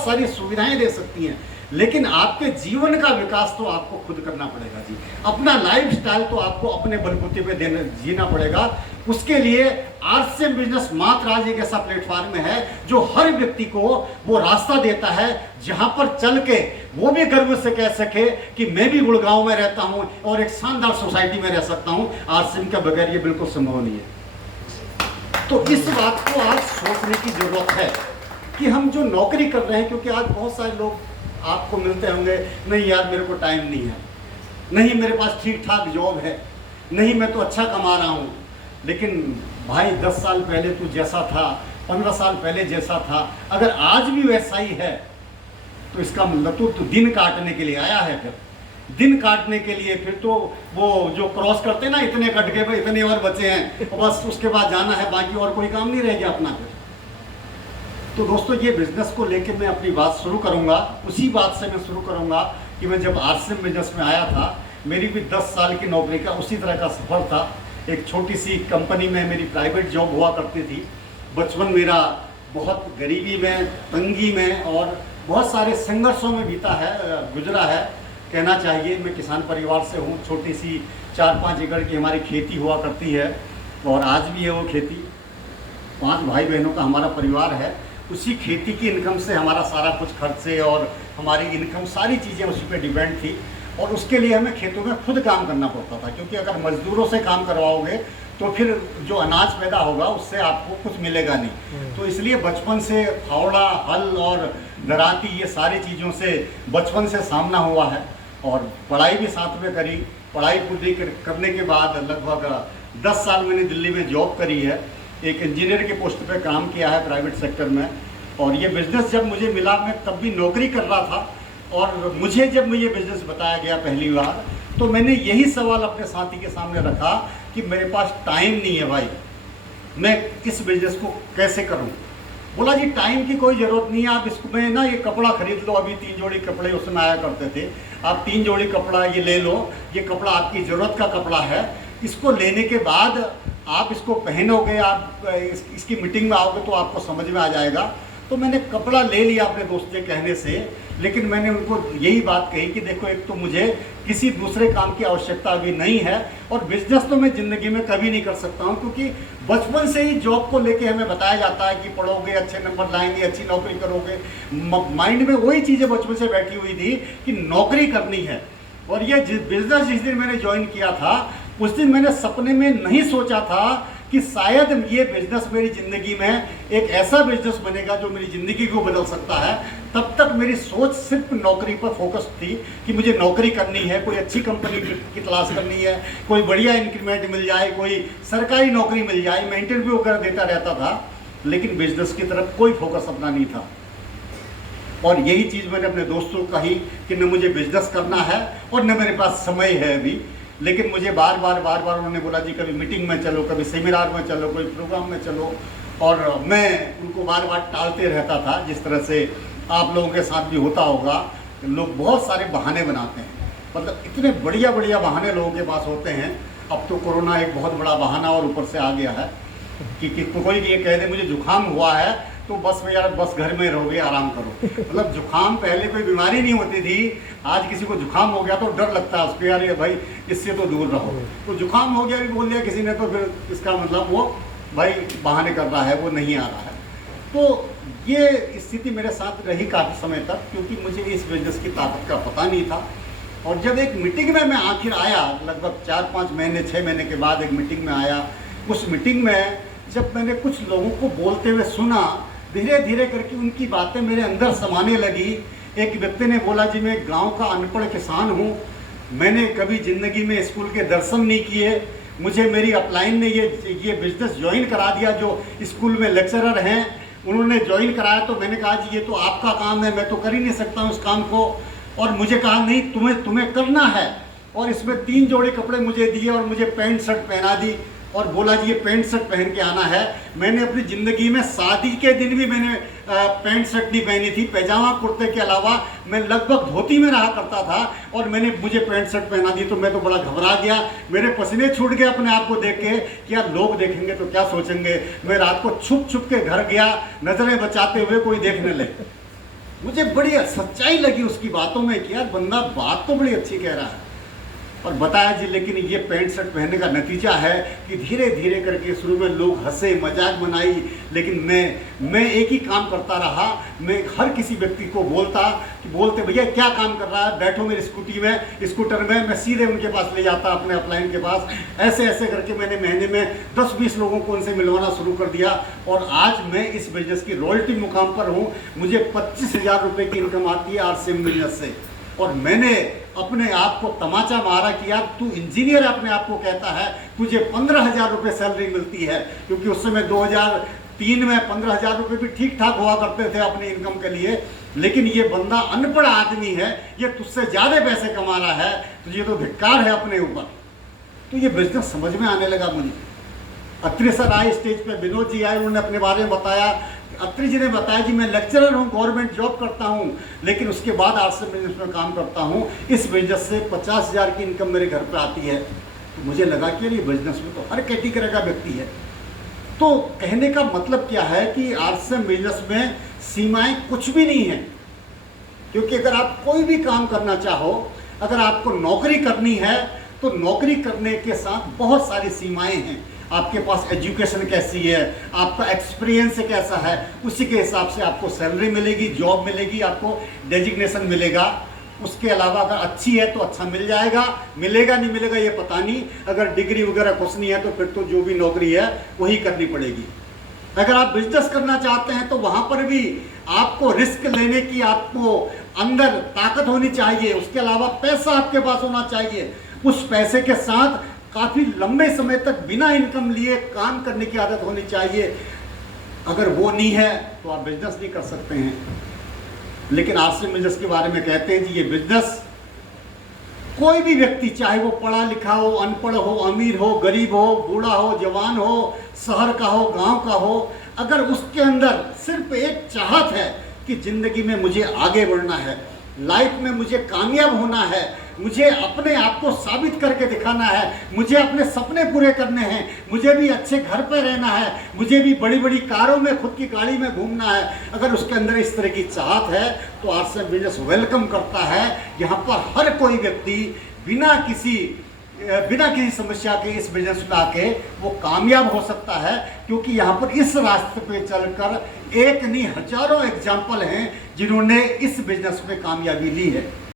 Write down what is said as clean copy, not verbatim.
बहुत सारी सुविधाएं दे सकती हैं, लेकिन आपके जीवन का विकास तो आपको खुद करना पड़ेगा जी। अपना लाइफ स्टाइल तो आपको अपने बलबूते पे जीना पड़ेगा। उसके लिए आरसीएम बिजनेस मात्र आज एक ऐसा प्लेटफॉर्म है जो हर व्यक्ति को वो रास्ता देता है जहां पर चल के वो भी गर्व से कह सके कि मैं भी गुड़गांव में रहता हूं और एक शानदार सोसाइटी में रह सकता हूं। आरसीएम के बगैर ये बिल्कुल संभव नहीं है। तो इस बात को आज सोचने की जरूरत है कि हम जो नौकरी कर रहे हैं, क्योंकि आज बहुत सारे लोग आपको मिलते होंगे, नहीं यार मेरे को टाइम नहीं है, नहीं मेरे पास ठीक ठाक जॉब है, नहीं मैं तो अच्छा कमा रहा हूँ। लेकिन भाई 10 साल पहले तू जैसा था, 15 साल पहले जैसा था, अगर आज भी वैसा ही है तो इसका मतलब तो दिन काटने के लिए आया है। फिर दिन काटने के लिए फिर तो वो जो क्रॉस करते हैं ना, इतने कट गए, इतने और बचे हैं, बस उसके बाद जाना है, बाकी और कोई काम नहीं रह गया अपना। फिर तो दोस्तों ये बिजनेस को लेकर मैं अपनी बात शुरू करूंगा। उसी बात से मैं शुरू करूंगा कि मैं जब आरसीएम बिजनेस में आया था, मेरी भी 10 साल की नौकरी का उसी तरह का सफर था। एक छोटी सी कंपनी में मेरी प्राइवेट जॉब हुआ करती थी। बचपन मेरा बहुत गरीबी में, तंगी में और बहुत सारे संघर्षों में गुजरा है कहना चाहिए। मैं किसान परिवार से हूँ। छोटी सी 4-5 एकड़ की हमारी खेती हुआ करती है और आज भी है वो खेती। 5 भाई बहनों का हमारा परिवार है। उसी खेती की इनकम से हमारा सारा कुछ खर्चे और हमारी इनकम सारी चीज़ें उसी पे डिपेंड थी। और उसके लिए हमें खेतों में खुद काम करना पड़ता था, क्योंकि अगर मजदूरों से काम करवाओगे तो फिर जो अनाज पैदा होगा उससे आपको कुछ मिलेगा नहीं। तो इसलिए बचपन से फावड़ा, हल और दराती, ये सारी चीज़ों से बचपन से सामना हुआ है। और पढ़ाई भी साथ में करी। पढ़ाई पूरी करने के बाद लगभग 10 साल मैंने दिल्ली में जॉब करी है। एक इंजीनियर के पोस्ट पे काम किया है प्राइवेट सेक्टर में। और ये बिज़नेस जब मुझे मिला, मैं तब भी नौकरी कर रहा था। और मुझे जब ये बिज़नेस बताया गया पहली बार, तो मैंने यही सवाल अपने साथी के सामने रखा कि मेरे पास टाइम नहीं है भाई, मैं इस बिज़नेस को कैसे करूं। बोला जी टाइम की कोई ज़रूरत नहीं है, आप इसमें ना ये कपड़ा खरीद लो। अभी 3 जोड़ी कपड़े उस समय आया करते थे। आप 3 जोड़ी कपड़ा ये ले लो, ये कपड़ा आपकी ज़रूरत का कपड़ा है। इसको लेने के बाद आप इसको पहनोगे, आप इसकी मीटिंग में आओगे तो आपको समझ में आ जाएगा। तो मैंने कपड़ा ले लिया अपने दोस्त के कहने से। लेकिन मैंने उनको यही बात कही कि देखो, एक तो मुझे किसी दूसरे काम की आवश्यकता अभी नहीं है और बिजनेस तो मैं ज़िंदगी में कभी नहीं कर सकता हूं, क्योंकि बचपन से ही जॉब को लेके हमें बताया जाता है कि पढ़ोगे, अच्छे नंबर लाएंगे, अच्छी नौकरी करोगे। माइंड में वही चीज़ें बचपन से बैठी हुई थी कि नौकरी करनी है। और ये बिजनेस जिस दिन मैंने ज्वाइन किया था, उस दिन मैंने सपने में नहीं सोचा था कि शायद ये बिजनेस मेरी ज़िंदगी में एक ऐसा बिजनेस बनेगा जो मेरी ज़िंदगी को बदल सकता है। तब तक मेरी सोच सिर्फ नौकरी पर फोकस थी कि मुझे नौकरी करनी है, कोई अच्छी कंपनी की तलाश करनी है, कोई बढ़िया इंक्रीमेंट मिल जाए, कोई सरकारी नौकरी मिल जाए। मैं इंटरव्यू वगैरह देता रहता था, लेकिन बिजनेस की तरफ कोई फोकस अपना नहीं था। और यही चीज़ मैंने अपने दोस्तों को कही कि न मुझे बिजनेस करना है और न मेरे पास समय है अभी। लेकिन मुझे बार बार उन्होंने बोला जी कभी मीटिंग में चलो, कभी सेमिनार में चलो, कोई प्रोग्राम में चलो। और मैं उनको बार बार टालते रहता था, जिस तरह से आप लोगों के साथ भी होता होगा। लोग बहुत सारे बहाने बनाते हैं, मतलब इतने बढ़िया बहाने लोगों के पास होते हैं। अब तो कोरोना एक बहुत बड़ा बहाना और ऊपर से आ गया है कि कोई ये कह दे मुझे जुकाम हुआ है तो बस यार बस घर में रहोगे, आराम करो। मतलब जुकाम पहले कोई बीमारी नहीं होती थी, आज किसी को जुकाम हो गया तो डर लगता है उसको, यार ये भाई इससे तो दूर रहो। तो जुकाम हो गया भी बोल दिया किसी ने, तो फिर इसका मतलब वो भाई बहाने कर रहा है, वो नहीं आ रहा है। तो ये स्थिति मेरे साथ रही काफ़ी समय तक, क्योंकि मुझे इस बिजनेस की ताकत का पता नहीं था। और जब एक मीटिंग में मैं आखिर आया, लगभग 4-5 महीने 6 महीने के बाद एक मीटिंग में आया। उस मीटिंग में जब मैंने कुछ लोगों को बोलते हुए सुना, धीरे धीरे करके उनकी बातें मेरे अंदर समाने लगी। एक व्यक्ति ने बोला जी मैं गांव का अनपढ़ किसान हूँ, मैंने कभी ज़िंदगी में स्कूल के दर्शन नहीं किए, मुझे मेरी अपलाइन ने ये बिजनेस ज्वाइन करा दिया। जो स्कूल में लेक्चरर हैं उन्होंने ज्वाइन कराया, तो मैंने कहा जी ये तो आपका काम है, मैं तो कर ही नहीं सकता हूँ इस काम को। और मुझे कहा नहीं तुम्हें करना है। और इसमें 3 जोड़े कपड़े मुझे दिए और मुझे पैंट शर्ट पहना दी और बोला जी ये पैंट शर्ट पहन के आना है। मैंने अपनी ज़िंदगी में शादी के दिन भी मैंने पैंट शर्ट नहीं पहनी थी, पैजामा कुर्ते के अलावा मैं लगभग धोती में रहा करता था। और मुझे पैंट शर्ट पहना दी तो मैं तो बड़ा घबरा गया, मेरे पसीने छूट गए अपने आप को देख के कि यार लोग देखेंगे तो क्या सोचेंगे। मैं रात को छुप के घर गया, नज़रें बचाते हुए कोई देखने लगे। मुझे बड़ी सच्चाई लगी उसकी बातों में कि यार बंदा बात तो बड़ी अच्छी कह रहा है। और बताया जी, लेकिन ये पैंट शर्ट पहनने का नतीजा है कि धीरे धीरे करके शुरू में लोग हंसे, मजाक बनाई, लेकिन मैं एक ही काम करता रहा। मैं हर किसी व्यक्ति को बोलते भैया क्या काम कर रहा है, बैठो मेरी स्कूटर में, मैं सीधे उनके पास ले जाता अपने अपलाइन के पास। ऐसे ऐसे करके मैंने महीने में 10-20 लोगों को उनसे मिलवाना शुरू कर दिया और आज मैं इस बिजनेस की रॉयल्टी मुकाम पर हूँ। मुझे 25,000 रुपये की इनकम आती है आरसीएम बिजनेस से। और मैंने अपने आप को तमाचा मारा कि यार तू इंजीनियर अपने आप को कहता है, तुझे 15,000 रुपये सैलरी मिलती है, क्योंकि उस समय 2003 में 15,000 रुपये भी ठीक ठाक हुआ करते थे अपनी इनकम के लिए। लेकिन ये बंदा अनपढ़ आदमी है, ये तुझसे ज़्यादा पैसे कमा रहा है, तुझे तो धिक्कार है अपने ऊपर। तो ये बिजनेस समझ में आने लगा मुझे। अत्रे सर आए स्टेज पे, विनोद जी आए, उन्होंने अपने बारे में बताया। अत्रे जी ने बताया जी मैं लेक्चरर हूँ, गवर्नमेंट जॉब करता हूँ, लेकिन उसके बाद आरसीएम बिजनेस में काम करता हूँ। इस बिजनेस से 50,000 की इनकम मेरे घर पे आती है। तो मुझे लगा कि ये बिजनेस में तो हर कैटेगरी का व्यक्ति है। तो कहने का मतलब क्या है कि आरसीएम बिजनेस में सीमाएं कुछ भी नहीं है, क्योंकि अगर आप कोई भी काम करना चाहो, अगर आपको नौकरी करनी है तो नौकरी करने के साथ बहुत सारी सीमाएं हैं। आपके पास एजुकेशन कैसी है, आपका एक्सपीरियंस कैसा है, उसी के हिसाब से आपको सैलरी मिलेगी, जॉब मिलेगी, आपको डेजिग्नेशन मिलेगा। उसके अलावा अगर अच्छी है तो अच्छा मिल जाएगा, मिलेगा नहीं मिलेगा ये पता नहीं। अगर डिग्री वगैरह कुछ नहीं है तो फिर तो जो भी नौकरी है वही करनी पड़ेगी। अगर आप बिजनेस करना चाहते हैं तो वहाँ पर भी आपको रिस्क लेने की आपको अंदर ताकत होनी चाहिए। उसके अलावा पैसा आपके पास होना चाहिए। उस पैसे के साथ काफ़ी लंबे समय तक बिना इनकम लिए काम करने की आदत होनी चाहिए। अगर वो नहीं है तो आप बिजनेस नहीं कर सकते हैं। लेकिन आरसीएम बिजनेस के बारे में कहते हैं जी, ये बिजनेस कोई भी व्यक्ति, चाहे वो पढ़ा लिखा हो, अनपढ़ हो, अमीर हो, गरीब हो, बूढ़ा हो, जवान हो, शहर का हो, गांव का हो, अगर उसके अंदर सिर्फ एक चाहत है कि ज़िंदगी में मुझे आगे बढ़ना है, लाइफ में मुझे कामयाब होना है, मुझे अपने आप को साबित करके दिखाना है, मुझे अपने सपने पूरे करने हैं, मुझे भी अच्छे घर पर रहना है, मुझे भी बड़ी बड़ी कारों में, खुद की गाड़ी में घूमना है, अगर उसके अंदर इस तरह की चाहत है तो आरसीएम बिजनेस वेलकम करता है। यहाँ पर हर कोई व्यक्ति बिना किसी समस्या के इस बिजनेस में आके वो कामयाब हो सकता है, क्योंकि यहाँ पर इस रास्ते पे चलकर एक नहीं हजारों एग्जाम्पल हैं जिन्होंने इस बिजनेस में कामयाबी ली है।